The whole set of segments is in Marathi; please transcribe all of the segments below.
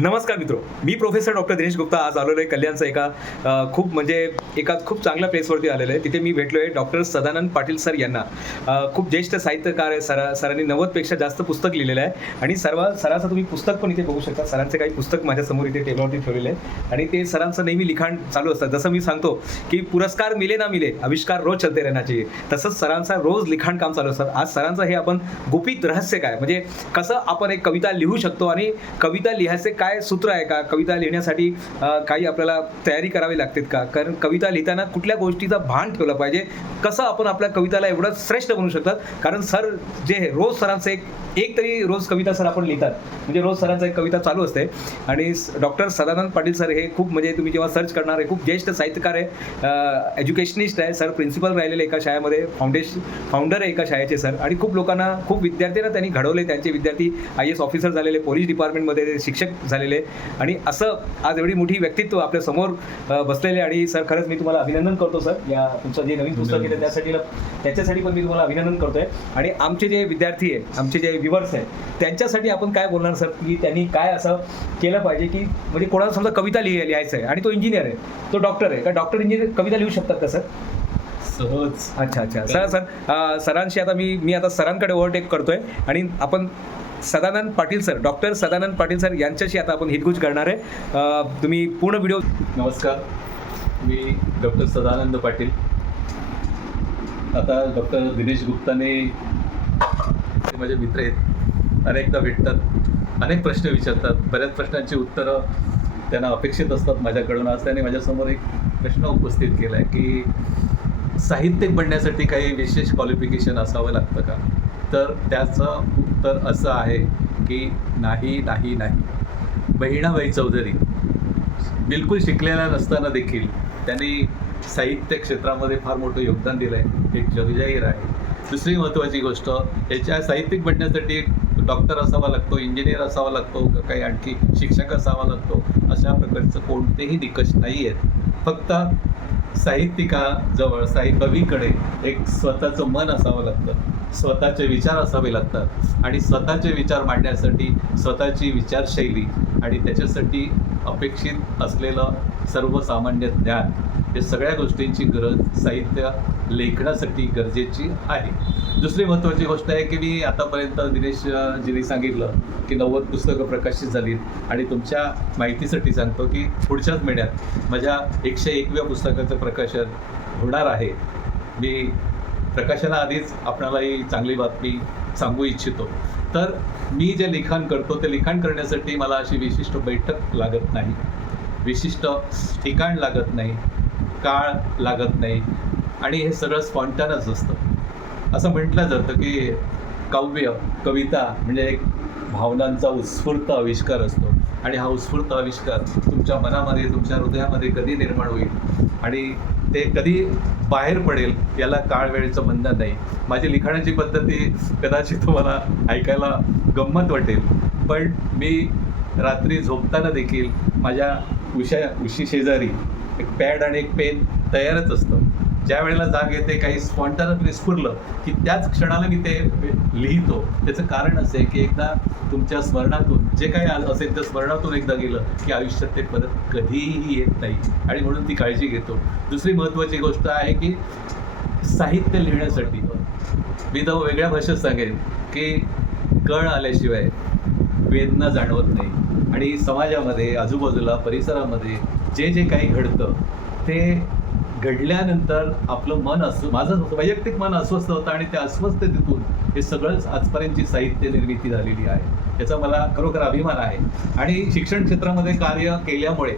नमस्कार मित्रो. मी प्रोफेसर डॉक्टर दिनेश गुप्ता. आज आलेलो आहे कल्याणचं एका खूप म्हणजे एका खूप चांगल्या प्लेसवरती आलेलो आहे. तिथे मी भेटलो आहे डॉक्टर सदानंद पाटील सर यांना. खूप ज्येष्ठ साहित्यकार आहे. सरा सरांनी नव्वदपेक्षा जास्त पुस्तक लिहिलेलं आहे. आणि सर्व सराचं तुम्ही पुस्तक पण इथे बघू शकता. सरांचे काही पुस्तक माझ्यासमोर इथे टेबलवरती ठेवलेले आहे. आणि ते सरांचं नेहमी लिखाण चालू असतं. जसं मी सांगतो की पुरस्कार मिले ना मिले आविष्कार रोज चलते रहना तसंच सरांचा रोज लिखाण काम चालू असतात आज सरांचं हे आपण गुपित रहस्य काय? म्हणजे कसं आपण एक कविता लिहू शकतो आणि कविता लिहायचे काय सूत्र आहे का? कविता लिहिण्यासाठी काही आपल्याला तयारी करावी लागते का? कारण कविता लिहिताना कुठल्या गोष्टीचा भान ठेवलं पाहिजे? कसं आपण आपल्या कविताला एवढं श्रेष्ठ बनवू शकतात? कारण सर जे रोज सरांचं एक एक तरी रोज कविता सर आपण लिहितात. म्हणजे रोज सरांचं एक कविता चालू असते. आणि डॉक्टर सदानंद पाटील सर हे खूप म्हणजे तुम्ही जेव्हा सर्च करणार आहे खूप ज्येष्ठ साहित्यकार आहे. एज्युकेशनिस्ट आहे. सर प्रिन्सिपल राहिलेले एका शाळेमध्ये फाउंडेशन फाउंडर आहे एका शाळेचे सर. आणि खूप लोकांना खूप विद्यार्थ्यांना त्यांनी घडवले. त्यांचे विद्यार्थी आय एस ऑफिसर झालेले पोलीस डिपार्टमेंटमध्ये शिक्षक झाले. झालेले आणि असं आज एवढी मोठी व्यक्तित्व आपल्यासमोर बसलेले आणि सर खरंच मी तुम्हाला अभिनंदन करतो सर. या तुमचं जे नवीन पुस्तक आहे त्यासाठी त्याच्यासाठी पण मी तुम्हाला अभिनंदन करतोय. आणि आमचे जे विद्यार्थी आहे आमचे जे व्ह्युअर्स आहेत त्यांच्यासाठी आपण काय बोलणार सर? की त्यांनी काय असं केलं पाहिजे की म्हणजे कोणाला समजा कविता लिहि लिहायचं आहे आणि तो इंजिनियर आहे तो डॉक्टर आहे. का डॉक्टर इंजिनियर कविता लिहू शकतात का सर? सहज. अच्छा अच्छा. सर सर सरांशी आता मी मी आता सरांकडे ओव्हरटेक करतोय. आणि आपण Sadanand Patil sir doctor Sadanand Patil sir यांच्याशी आता आपण हितगुज करणार आहे. तुम्ही पूर्ण व्हिडिओ नमस्कार. मी डॉक्टर सदानंद पाटील. आता डॉक्टर दिनेश गुप्ताने माझे मित्र आहेत. अनेकदा भेटतात अनेक प्रश्न विचारतात. बऱ्याच प्रश्नांची उत्तरं त्यांना अपेक्षित असतात माझ्याकडून. आज त्याने माझ्यासमोर एक प्रश्न उपस्थित केला आहे की साहित्यिक बनण्यासाठी काही विशेष क्वालिफिकेशन असावं लागतं का? तर त्याचं उत्तर असं आहे की नाही नाही नाही. बहिणाबाई चौधरी. बिलकुल शिकलेला नसताना देखील त्यांनी साहित्य क्षेत्रामध्ये फार मोठं योगदान दिलं आहे एक जगजाहीर आहे. दुसरी महत्त्वाची गोष्ट याच्या साहित्यिक बनण्यासाठी डॉक्टर असावा लागतो इंजिनियर असावा लागतो काही आणखी शिक्षक असावा लागतो अशा प्रकारचं कोणतेही निकष नाही आहेत फक्त साहित्यिकाजवळ साहित्य कवीकडे एक स्वतःचं मन असावं लागतं. स्वतःचे विचार असावे लागतात. आणि स्वतःचे विचार मांडण्यासाठी स्वतःची विचारशैली आणि त्याच्यासाठी अपेक्षित असलेलं सर्वसामान्य ज्ञान या सगळ्या गोष्टींची गरज साहित्य लेखनासाठी गरजेची आहे. दुसरी महत्त्वाची गोष्ट आहे की मी आतापर्यंत दिनेश सांगितलं की नव्वद पुस्तकं प्रकाशित झाली आणि तुमच्या माहितीसाठी सांगतो की पुढच्याच महिन्यात माझ्या एकशे एकव्या पुस्तकाचं प्रकाशन होणार आहे. मी प्रकाशनाआधीच आपणाला ही चांगली बातमी सांगू इच्छितो. तर मी जे लिखाण करतो ते लिखाण करण्यासाठी मला अशी विशिष्ट बैठक लागत नाही. विशिष्ट ठिकाण लागत नाही. काळ लागत नाही. आणि हे सगळं स्पॉन्टनच असतं. असं म्हटलं जातं की काव्य कविता म्हणजे एक भावनांचा उत्स्फूर्त आविष्कार असतो. आणि हा उत्स्फूर्त आविष्कार तुमच्या मनामध्ये तुमच्या हृदयामध्ये कधी निर्माण होईल? आणि ते कधी बाहेर पडेल याला काळ वेळेचं बंधन नाही. माझी लिखाणाची पद्धती कदाचित तुम्हाला ऐकायला गंमत वाटेल. पण मी रात्री झोपताना देखील माझ्या उशा उशी शेजारी एक पॅड आणि एक पेन तयारच असतं. ज्या वेळेला जाग येते काही स्पॉन्टनली स्फुरलं की त्याच क्षणाला मी ते लिहितो. त्याचं कारण असं आहे की एकदा तुमच्या स्मरणातून जे काही असेल त्या स्मरणातून एकदा गेलं की आयुष्यात ते परत कधीही येत नाही. आणि म्हणून ती काळजी घेतो. दुसरी महत्त्वाची गोष्ट आहे की साहित्य लिहिण्यासाठी. मी तर वेगळ्या भाषेत सांगेन की कळ आल्याशिवाय वेदना जाणवत नाही. आणि समाजामध्ये आजूबाजूला परिसरामध्ये जे जे काही घडतं ते घडल्यानंतर आपलं मन अस्व माझं वैयक्तिक मन अस्वस्थ होतं आणि त्या अस्वस्थतेतून हे सगळंच आजपर्यंतची साहित्य निर्मिती झालेली आहे. याचा मला खरोखर अभिमान आहे. आणि शिक्षण क्षेत्रामध्ये कार्य केल्यामुळे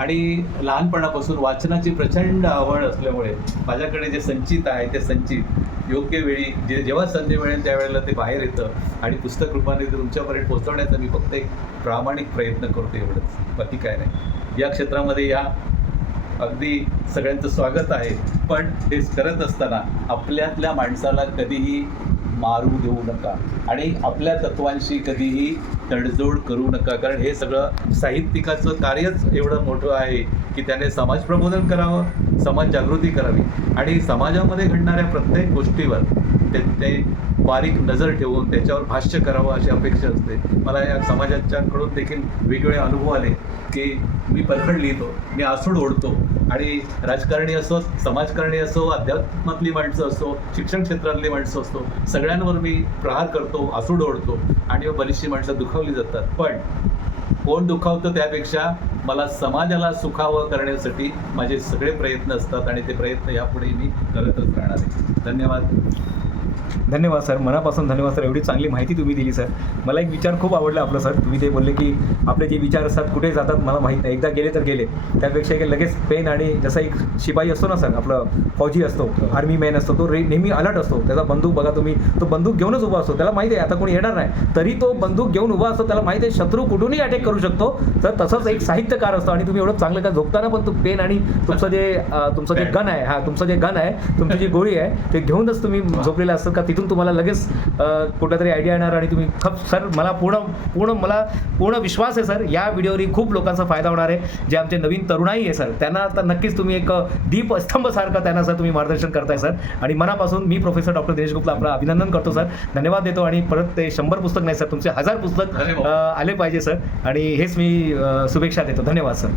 आणि लहानपणापासून वाचनाची प्रचंड आवड असल्यामुळे माझ्याकडे जे संचित आहे ते संचित योग्य वेळी जे जेव्हा संधी मिळेल त्यावेळेला ते बाहेर येतं आणि पुस्तक रूपाने ते तुमच्यापर्यंत पोहोचवण्याचा मी फक्त एक प्रामाणिक प्रयत्न करतो एवढंच बाकी काय नाही. या क्षेत्रामध्ये या अगदी सगळ्यांचं स्वागत आहे पण हे करत असताना आपल्यातल्या माणसाला कधीही मारू देऊ नका आणि आपल्या तत्वांशी कधीही तडजोड करू नका. कारण हे सगळं साहित्यिकाचं कार्यच एवढं मोठं आहे की त्याने समाज प्रबोधन करावं समाज जागृती करावी. आणि समाजामध्ये घडणाऱ्या प्रत्येक गोष्टीवर ते ते बारीक नजर ठेवून त्याच्यावर भाष्य करावं अशी अपेक्षा असते. मला या समाजाच्याकडून देखील वेगवेगळे अनुभव आले की मी परखड लिहितो मी आसूड ओढतो. आणि राजकारणी असो समाजकारणी असो अध्यात्मातली माणसं असो शिक्षण क्षेत्रातली माणसं असो सगळ्यांवर मी प्रहार करतो आसूड ओढतो आणि बरीचशी माणसं दुखावली जातात. पण कोण दुखावतं त्यापेक्षा मला समाजाला सुखावं करण्यासाठी माझे सगळे प्रयत्न असतात आणि ते प्रयत्न यापुढे मी करतच राहणार आहे. धन्यवाद. धन्यवाद सर. मनापासून धन्यवाद सर. एवढी चांगली माहिती तुम्ही दिली सर. मला एक विचार खूप आवडला आपलं सर. तुम्ही ते बोलले की आपले जे विचार असतात कुठे जातात मला माहीत नाही. एकदा गेले तर गेले. त्यापेक्षा की लगेच पेन आणि जसा एक शिपाई असतो ना सर आपलं फौजी असतो आर्मी मॅन असतो तो रे नेहमी अलर्ट असतो. त्याचा बंदूक बघा तुम्ही. तो बंदूक घेऊनच उभा असतो. त्याला माहिती आहे आता कोणी येणार नाही. तरी तो बंदूक घेऊन उभा असतो. त्याला माहिती आहे शत्रू कुठूनही अटॅक करू शकतो. तर तसंच एक साहित्यकार असतो आणि तुम्ही एवढं चांगलं का झोपताना पण तो पेन आणि तुमचं जे तुमचं जे गन आहे हा तुमचं जे गन आहे तुमची जी गोळी आहे ते घेऊनच तुम्ही झोपलेलं असतं का? तिथून तुम्हाला लगेच अं, कुठंतरी आयडिया येणार आणि तुम्ही खप सर मला पूर्ण पूर्ण मला पूर्ण विश्वास आहे सर या व्हिडिओवरही खूप लोकांचा फायदा होणार आहे. जे आमचे नवीन तरुणाई आहे सर त्यांना तर नक्कीच तुम्ही एक दीप स्तंभसारखं त्यांना सर तुम्ही मार्गदर्शन करताय सर. आणि मनापासून मी प्रोफेसर डॉक्टर दिनेश गुप्ता आपलं अभिनंदन करतो सर. धन्यवाद देतो आणि परत ते शंभर पुस्तक नाही सर तुमचे हजार पुस्तक आले पाहिजे सर. आणि हेच मी शुभेच्छा देतो. धन्यवाद सर.